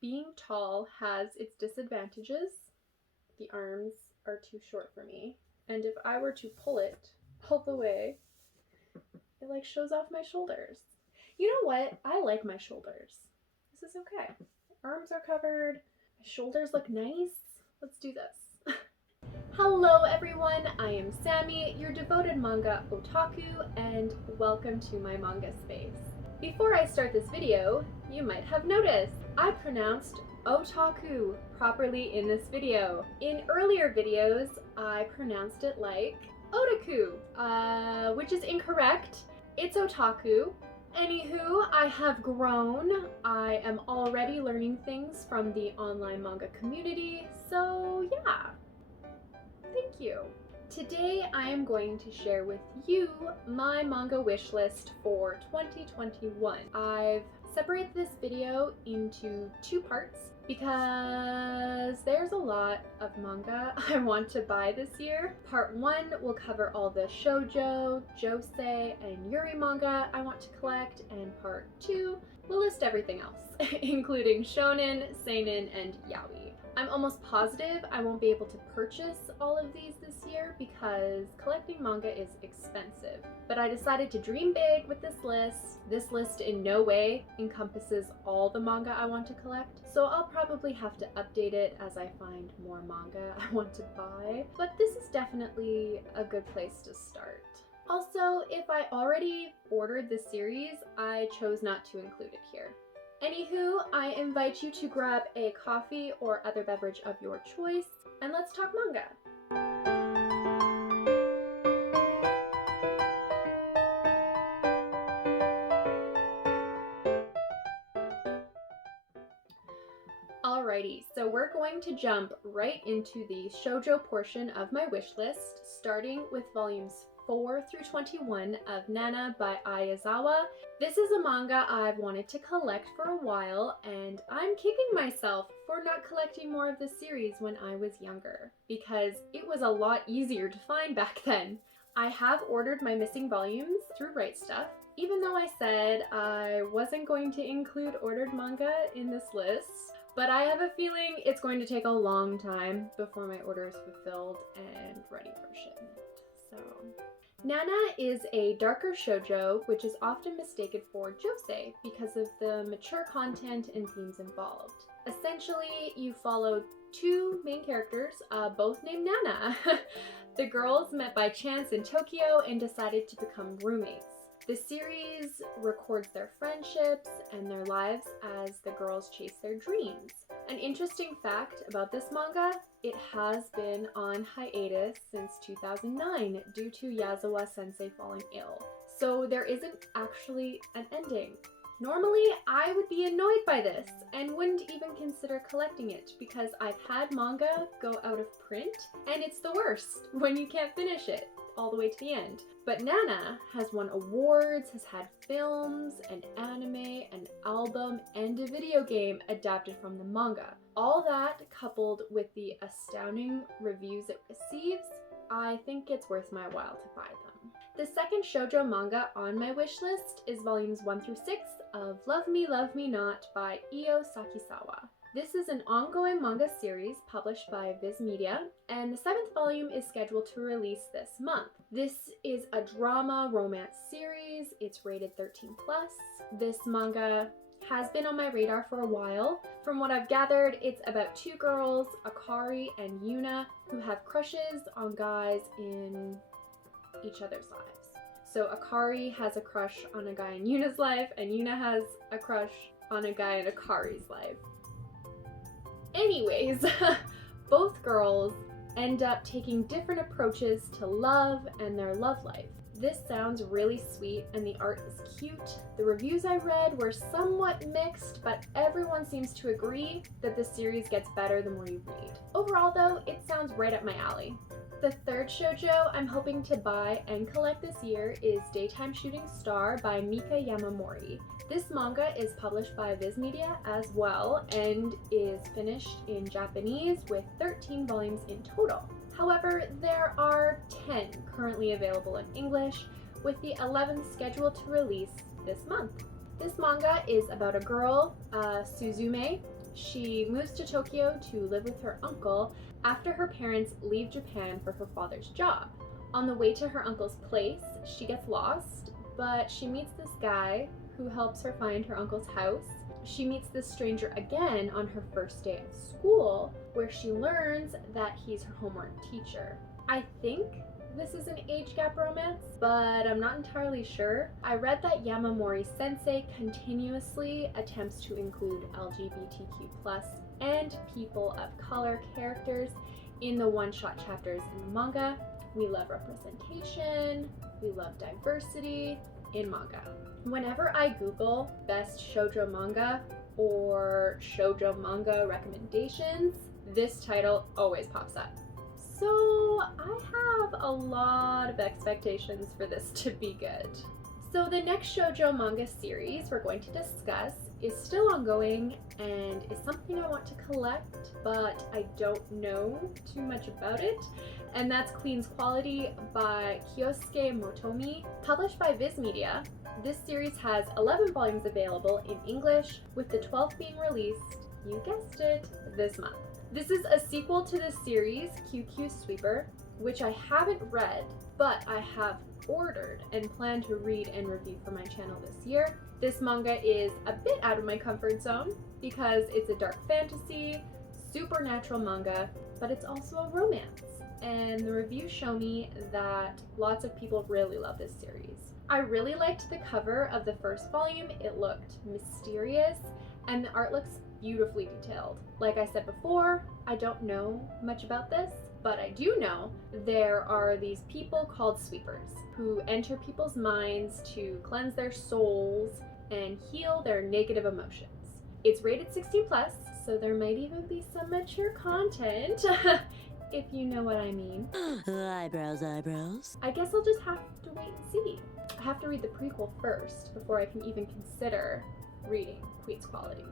Being tall has its disadvantages. The arms are too short for me, and if I were to pull it all the way, it like shows off my shoulders. You know what? I like my shoulders. This is okay. Arms are covered. My shoulders look nice. Let's do this. Hello everyone, I am Sammy, your devoted manga otaku, and welcome to my manga space. Before I start this video, you might have noticed I pronounced otaku properly in this video. In earlier videos, I pronounced it like otaku, which is incorrect. It's otaku. Anywho, I have grown. I am already learning things from the online manga community, so yeah. Thank you. Today I am going to share with you my manga wish list for 2021. I've separated this video into two parts because there's a lot of manga I want to buy this year. Part 1 will cover all the Shoujo, Josei, and Yuri manga I want to collect, and part 2 will list everything else, including shonen, seinen, and yaoi. I'm almost positive I won't be able to purchase all of these this year because collecting manga is expensive. But I decided to dream big with this list. This list in no way encompasses all the manga I want to collect, so I'll probably have to update it as I find more manga I want to buy. But this is definitely a good place to start. Also, if I already ordered this series, I chose not to include it here. Anywho, I invite you to grab a coffee or other beverage of your choice, and let's talk manga. Alrighty, so we're going to jump right into the shoujo portion of my wish list, starting with volumes 4 through 21 of Nana by Ayazawa. This is a manga I've wanted to collect for a while, and I'm kicking myself for not collecting more of this series when I was younger, because it was a lot easier to find back then. I have ordered my missing volumes through Right Stuff, even though I said I wasn't going to include ordered manga in this list, but I have a feeling it's going to take a long time before my order is fulfilled and ready for shipment. So Nana is a darker shoujo, which is often mistaken for Josei because of the mature content and themes involved. Essentially, you follow two main characters, both named Nana. The girls met by chance in Tokyo and decided to become roommates. The series records their friendships and their lives as the girls chase their dreams. An interesting fact about this manga, it has been on hiatus since 2009 due to Yazawa sensei falling ill. So there isn't actually an ending. Normally, I would be annoyed by this and wouldn't even consider collecting it because I've had manga go out of print and it's the worst when you can't finish it all the way to the end. But Nana has won awards, has had films, an anime, an album, and a video game adapted from the manga. All that coupled with the astounding reviews it receives, I think it's worth my while to buy them. The second shoujo manga on my wish list is volumes 1 through 6 of Love Me Not by Io Sakisawa. This is an ongoing manga series published by Viz Media, and the 7th volume is scheduled to release this month. This is a drama romance series. It's rated 13+. This manga has been on my radar for a while. From what I've gathered, it's about two girls, Akari and Yuna, who have crushes on guys in each other's lives. So Akari has a crush on a guy in Yuna's life, and Yuna has a crush on a guy in Akari's life. Anyways, both girls end up taking different approaches to love and their love life. This sounds really sweet and the art is cute. The reviews I read were somewhat mixed, but everyone seems to agree that the series gets better the more you read. Overall though, it sounds right up my alley. The third shoujo I'm hoping to buy and collect this year is Daytime Shooting Star by Mika Yamamori. This manga is published by Viz Media as well and is finished in Japanese with 13 volumes in total. However, there are 10 currently available in English, with the 11th scheduled to release this month. This manga is about a girl, Suzume, She moves to Tokyo to live with her uncle after her parents leave Japan for her father's job. On the way to her uncle's place, she gets lost, but she meets this guy who helps her find her uncle's house. She meets this stranger again on her first day at school, where she learns that he's her homework teacher. I think this is an age gap romance, but I'm not entirely sure. I read that Yamamori sensei continuously attempts to include LGBTQ+ and people of color characters in the one-shot chapters in the manga. We love representation, we love diversity in manga. Whenever I Google best shoujo manga or shoujo manga recommendations, this title always pops up. So I have a lot of expectations for this to be good. So the next shoujo manga series we're going to discuss is still ongoing and is something I want to collect, but I don't know too much about it. And that's Queen's Quality by Kyosuke Motomi, published by Viz Media. This series has 11 volumes available in English, with the 12th being released, you guessed it, this month. This is a sequel to the series QQ Sweeper, which I haven't read, but I have ordered and plan to read and review for my channel this year. This manga is a bit out of my comfort zone because it's a dark fantasy, supernatural manga, but it's also a romance. And the reviews show me that lots of people really love this series. I really liked the cover of the first volume. It looked mysterious and the art looks beautifully detailed. Like I said before, I don't know much about this, but I do know there are these people called sweepers who enter people's minds to cleanse their souls and heal their negative emotions. It's rated 16+, so there might even be some mature content, if you know what I mean. Eyebrows, eyebrows. I guess I'll just have to wait and see. I have to read the prequel first before I can even consider reading Queen's Quality.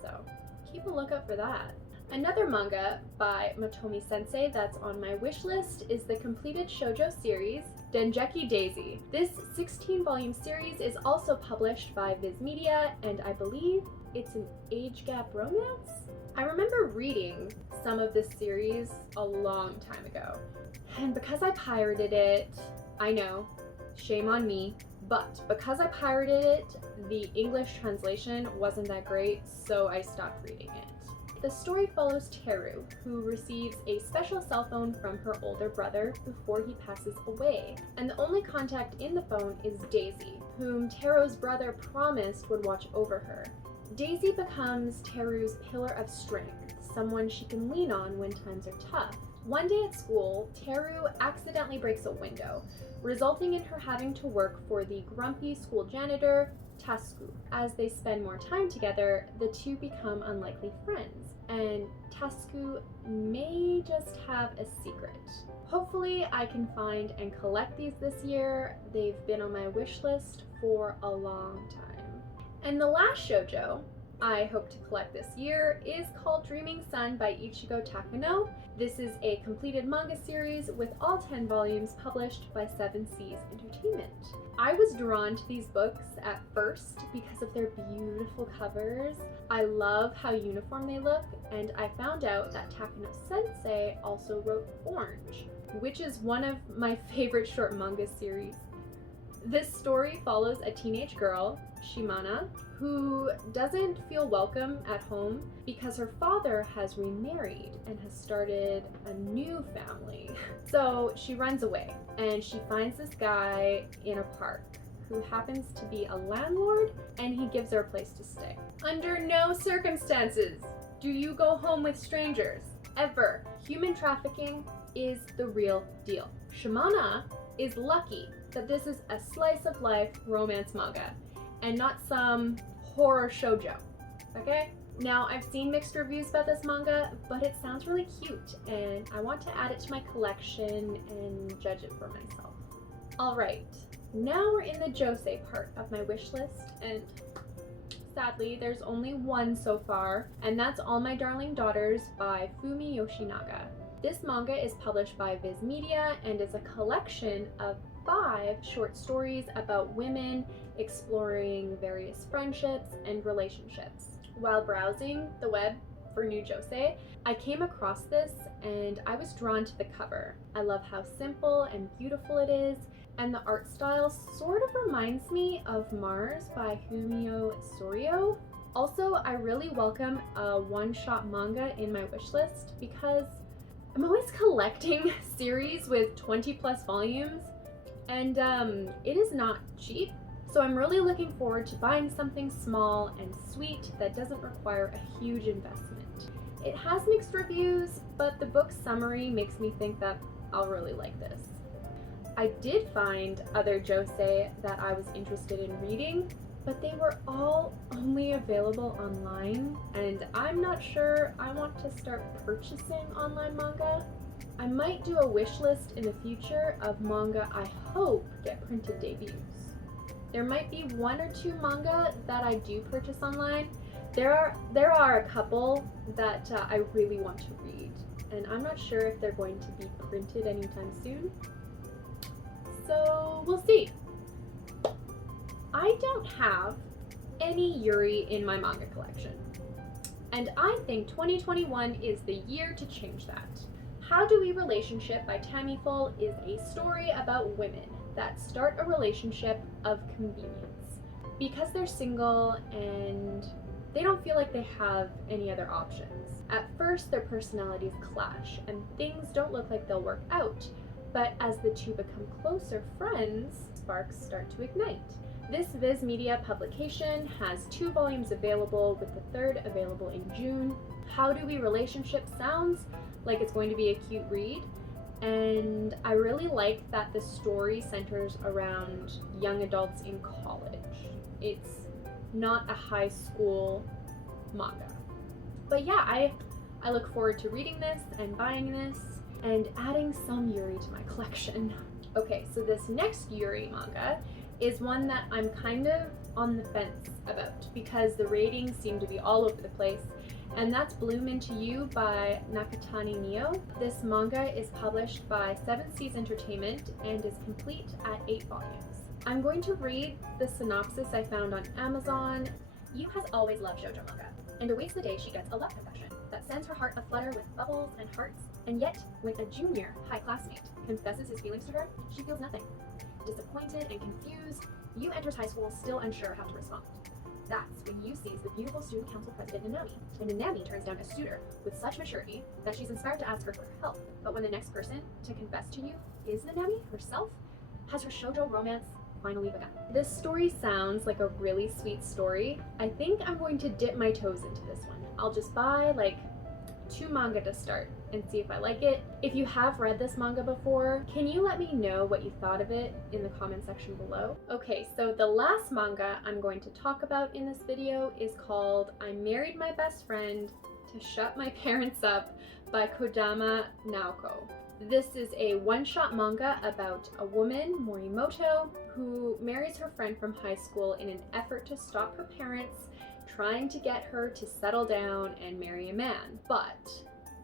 So keep a lookout for that. Another manga by Motomi Sensei that's on my wish list is the completed shoujo series, Dengeki Daisy. This 16-volume series is also published by Viz Media, and I believe it's an age gap romance? I remember reading some of this series a long time ago, and because I pirated it, I know, shame on me, but because I pirated it, the English translation wasn't that great, so I stopped reading it. The story follows Teru, who receives a special cell phone from her older brother before he passes away, and the only contact in the phone is Daisy, whom Teru's brother promised would watch over her. Daisy becomes Teru's pillar of strength, someone she can lean on when times are tough. One day at school, Teru accidentally breaks a window, resulting in her having to work for the grumpy school janitor, Tasuku. As they spend more time together, the two become unlikely friends, and Tasuku may just have a secret. Hopefully I can find and collect these this year. They've been on my wish list for a long time. And the last shoujo I hope to collect this year is called Dreaming Sun by Ichigo Takano. This is a completed manga series with all 10 volumes published by 7 Seas Entertainment. I was drawn to these books at first because of their beautiful covers. I love how uniform they look, and I found out that Takano Sensei also wrote Orange, which is one of my favorite short manga series. This story follows a teenage girl, Shimana, who doesn't feel welcome at home because her father has remarried and has started a new family. So she runs away and she finds this guy in a park who happens to be a landlord, and he gives her a place to stay. Under no circumstances do you go home with strangers, ever. Human trafficking is the real deal. Shimana is lucky that this is a slice of life romance manga and not some horror shoujo, okay? Now, I've seen mixed reviews about this manga, but it sounds really cute and I want to add it to my collection and judge it for myself. All right, now we're in the Josei part of my wish list, and sadly, there's only one so far, and that's All My Darling Daughters by Fumi Yoshinaga. This manga is published by Viz Media and is a collection of 5 short stories about women exploring various friendships and relationships. While browsing the web for new Josei, I came across this and I was drawn to the cover. I love how simple and beautiful it is, and the art style sort of reminds me of Mars by Fumio Soryo. Also, I really welcome a one-shot manga in my wishlist because I'm always collecting series with 20 plus volumes, and it is not cheap. So I'm really looking forward to buying something small and sweet that doesn't require a huge investment. It has mixed reviews, but the book summary makes me think that I'll really like this. I did find other Josei that I was interested in reading, but they were all only available online, and I'm not sure I want to start purchasing online manga. I might do a wish list in the future of manga I hope get printed debuts. There might be one or two manga that I do purchase online. There are a couple that I really want to read, and I'm not sure if they're going to be printed anytime soon. So we'll see. I don't have any Yuri in my manga collection, and I think 2021 is the year to change that. How Do We Relationship by Tamiful is a story about women that start a relationship of convenience because they're single and they don't feel like they have any other options. At first, their personalities clash and things don't look like they'll work out, but as the two become closer friends, sparks start to ignite. This Viz Media publication has 2 volumes available, with the 3rd available in June. How Do We Relationship sounds like it's going to be a cute read, and I really like that the story centers around young adults in college. It's not a high school manga. But yeah, I look forward to reading this and buying this and adding some Yuri to my collection. Okay, so this next Yuri manga is one that I'm kind of on the fence about because the ratings seem to be all over the place, and that's Bloom Into You by Nakatani Neo. This manga is published by 7 Seas Entertainment and is complete at 8 volumes. I'm going to read the synopsis I found on Amazon. Yu has always loved shoujo manga and awaits the day she gets a love confession that sends her heart aflutter with bubbles and hearts, and yet when a junior high classmate confesses his feelings to her, she feels nothing. Disappointed and confused, Yu enters high school still unsure how to respond. That's when Yu sees the beautiful student council president Nanami, and Nanami turns down a suitor with such maturity that she's inspired to ask her for help. But when the next person to confess to Yu is Nanami herself, has her shoujo romance finally begun? This story sounds like a really sweet story. I think I'm going to dip my toes into this one. I'll just buy like 2 manga to start and see if I like it. If you have read this manga before, can you let me know what you thought of it in the comment section below? Okay, so the last manga I'm going to talk about in this video is called I Married My Best Friend to Shut My Parents Up by Kodama Naoko. This is a one-shot manga about a woman, Morimoto, who marries her friend from high school in an effort to stop her parents trying to get her to settle down and marry a man. But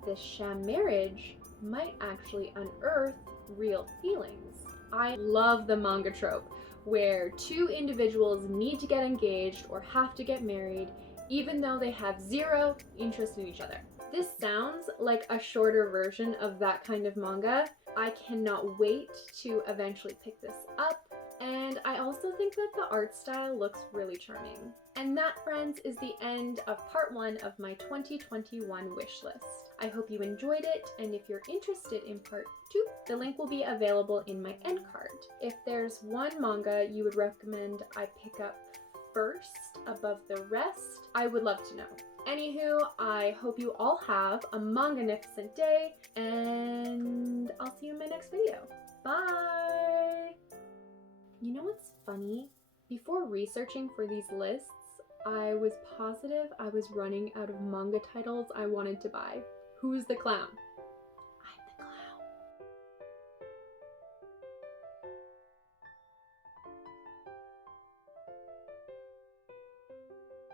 this sham marriage might actually unearth real feelings. I love the manga trope where 2 individuals need to get engaged or have to get married even though they have 0 interest in each other. This sounds like a shorter version of that kind of manga. I cannot wait to eventually pick this up, and I also think that the art style looks really charming. And that, friends, is the end of part 1 of my 2021 wish list. I hope you enjoyed it, and if you're interested in part 2, the link will be available in my end card. If there's one manga you would recommend I pick up first above the rest, I would love to know. Anywho, I hope you all have a manga-nificent day, and I'll see you in my next video. Bye! You know what's funny? Before researching for these lists, I was positive I was running out of manga titles I wanted to buy. Who's the clown?